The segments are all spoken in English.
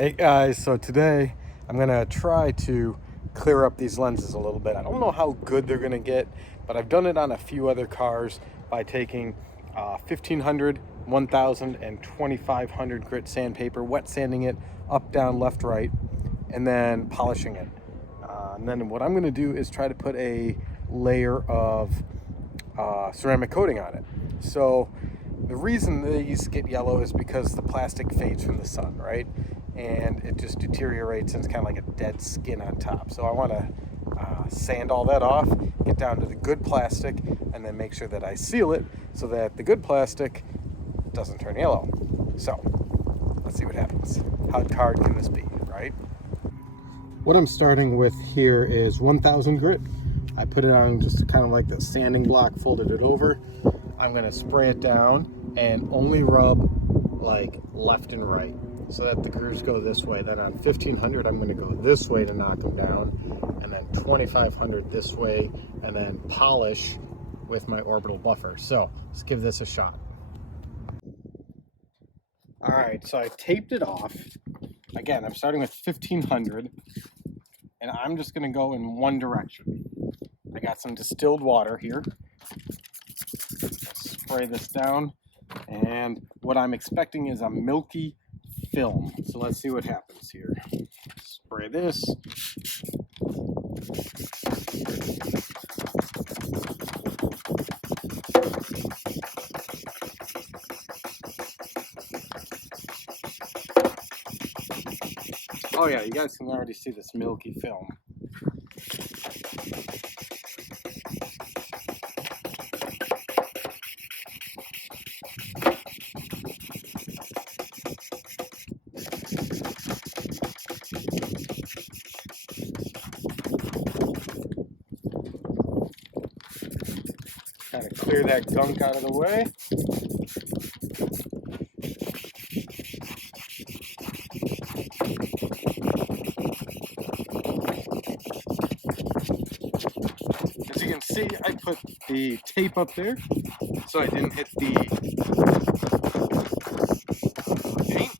Hey guys, so today I'm gonna try to clear up these lenses a little bit. I don't know how good they're gonna get, but I've done it on a few other cars by taking 1500, 1000, and 2500 grit sandpaper, wet sanding it up, down, left, right, and then polishing it. And then what I'm gonna do is try to put a layer of ceramic coating on it. So the reason these get yellow is because the plastic fades from the sun, right? And it just deteriorates and it's kind of like a dead skin on top. So I want to sand all that off, get down to the good plastic, and then make sure that I seal it so that the good plastic doesn't turn yellow. So let's see what happens. How hard can this be, right? What I'm starting with here is 1000 grit. I put it on just kind of like the sanding block, folded it over. I'm gonna spray it down and only rub like left and right so that the grooves go this way. Then on 1500, I'm gonna go this way to knock them down, and then 2500 this way, and then polish with my orbital buffer. So let's give this a shot. All right, so I taped it off. Again, I'm starting with 1500, and I'm just gonna go in one direction. I got some distilled water here. Spray this down, and what I'm expecting is a milky film. So let's see what happens here. Spray this. Oh yeah, you guys can already see this milky film. Kind of clear that gunk out of the way. As you can see, I put the tape up there so I didn't hit the paint.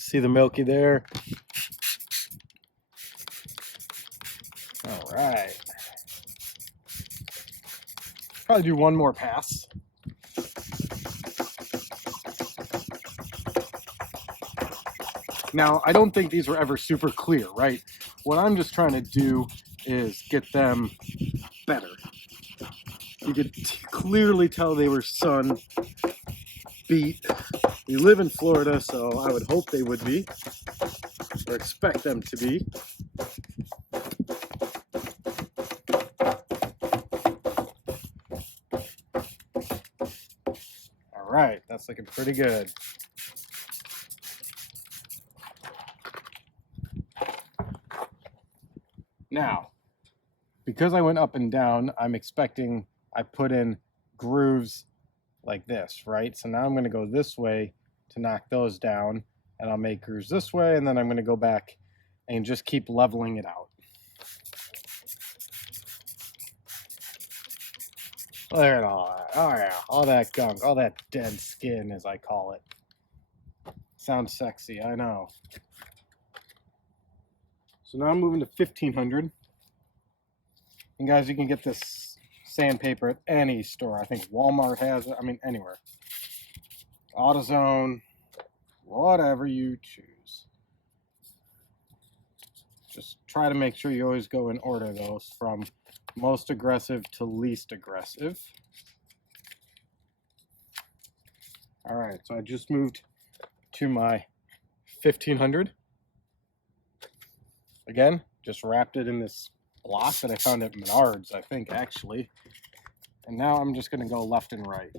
See the milky there? All right. Probably do one more pass. Now, I don't think these were ever super clear, right? What I'm just trying to do is get them better. You could clearly tell they were sun beat. We live in Florida, so I would hope they would be, or expect them to be. All right, that's looking pretty good. Now, because I went up and down, I'm expecting I put in grooves like this, right? So now I'm going to go this way to knock those down, and I'll make grooves this way, and then I'm going to go back and just keep leveling it out. Look at all that. Oh yeah, all that gunk, all that dead skin, as I call it. Sounds sexy, I know. So now I'm moving to 1500. And guys, you can get this sandpaper at any store. I think Walmart has it. I mean, anywhere. AutoZone, whatever you choose. Just try to make sure you always go in order, though, from most aggressive to least aggressive. All right, so I just moved to my 1500. Again, just wrapped it in this block that I found at Menards, I think, actually. And now I'm just going to go left and right.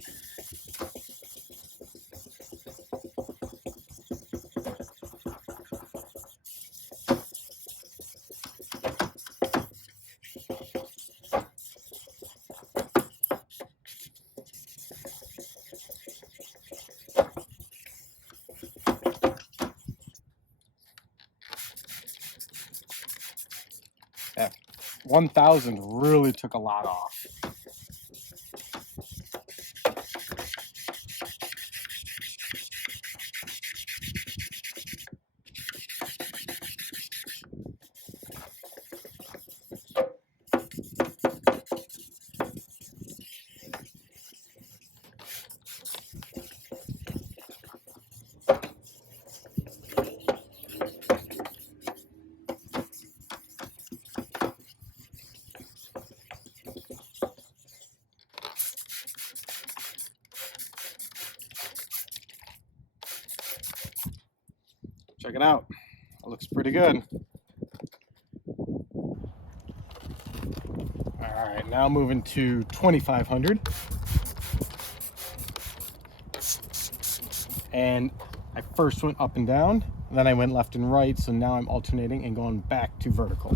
1000 really took a lot off. Check it out. It looks pretty good. All right, now moving to 2500. And I first went up and down, then I went left and right, so now I'm alternating and going back to vertical.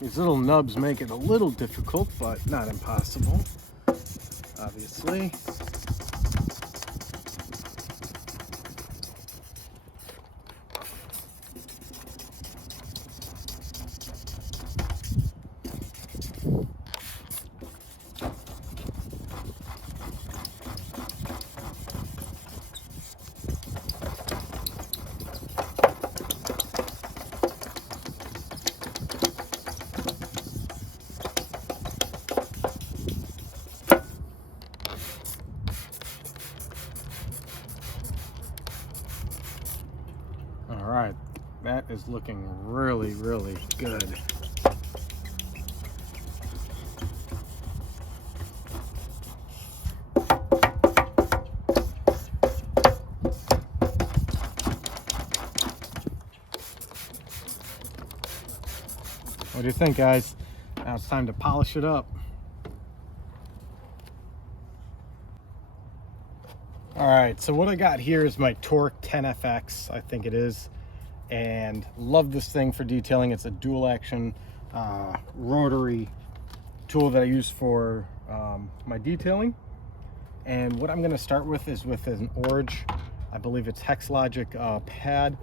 These little nubs make it a little difficult, but not impossible, obviously. All right, that is looking really, really good. What do you think, guys? Now it's time to polish it up. All right, so what I got here is my Torque 10FX, I think it is, and love this thing for detailing. It's a dual action rotary tool that I use for my detailing. And what I'm going to start with is with an Orange, I believe it's Hexlogic pad,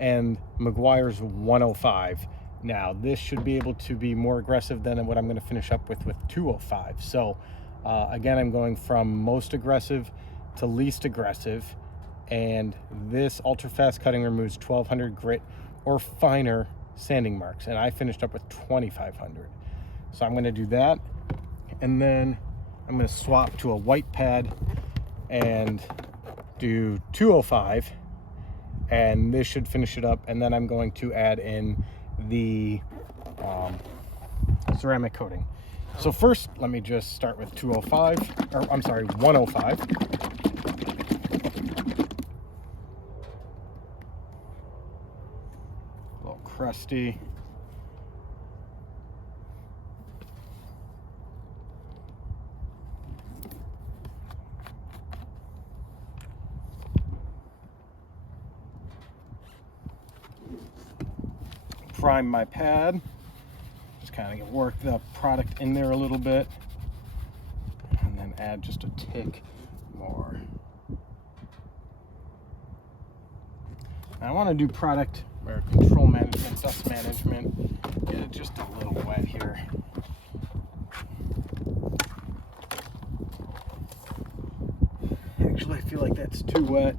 and Meguiar's 105. Now this should be able to be more aggressive than what I'm going to finish up with 205. So again, I'm going from most aggressive to least aggressive, and this ultra fast cutting removes 1200 grit or finer sanding marks, and I finished up with 2500. So I'm going to do that, and then I'm going to swap to a white pad and do 205, and this should finish it up. And then I'm going to add in the ceramic coating. So first, let me just start with 205, or I'm sorry, 105. A little crusty. Prime my pad. Just kind of work the product in there a little bit, and then add just a tick more. Now I want to do product or control management, dust management. Get it just a little wet here. Actually, I feel like that's too wet.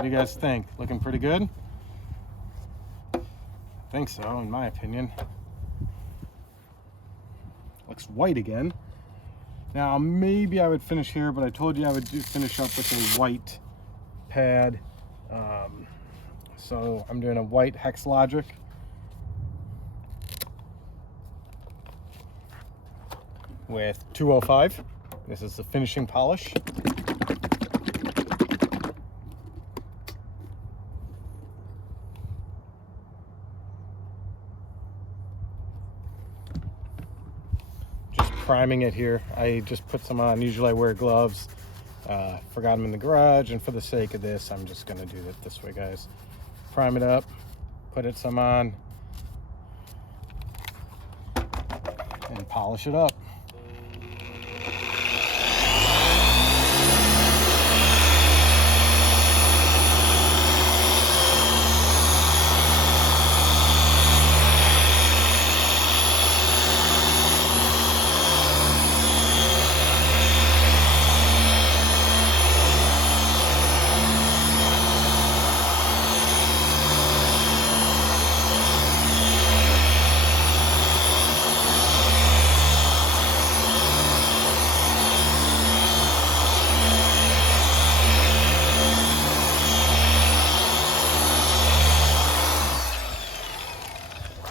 What do you guys think? Looking pretty good? I think so, in my opinion. Looks white again. Now, maybe I would finish here, but I told you I would finish up with a white pad. So I'm doing a white Hex Logic. With 205. This is the finishing polish. Just priming it here. I just put some on. Usually I wear gloves. Forgot them in the garage, and for the sake of this, I'm just gonna do it this way, guys. Prime it up, put it some on, and polish it up.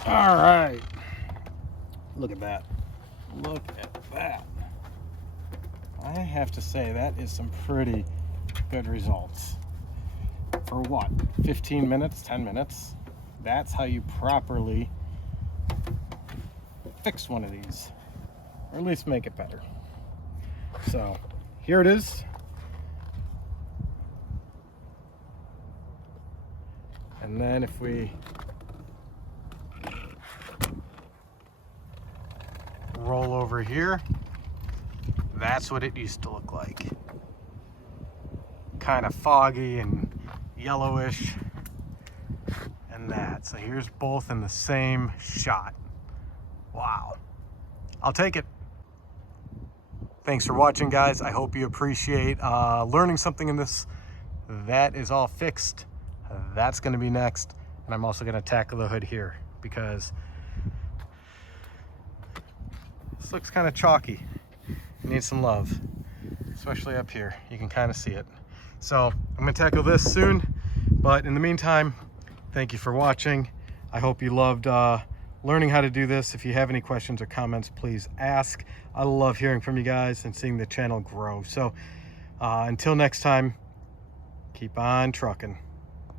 All right, look at that. Look at that. I have to say that is some pretty good results. For what, 15 minutes, 10 minutes? That's how you properly fix one of these, or at least make it better. So here it is. And then if we roll over here, that's what it used to look like. Kind of foggy and yellowish and that. So here's both in the same shot. Wow. I'll take it. Thanks for watching, guys. I hope you appreciate learning something in this. That is all fixed. That's going to be next. And I'm also going to tackle the hood here because this looks kind of chalky. It needs some love, especially up here. You can kind of see it. So I'm going to tackle this soon. But in the meantime, thank you for watching. I hope you loved learning how to do this. If you have any questions or comments, please ask. I love hearing from you guys and seeing the channel grow. So until next time, keep on trucking.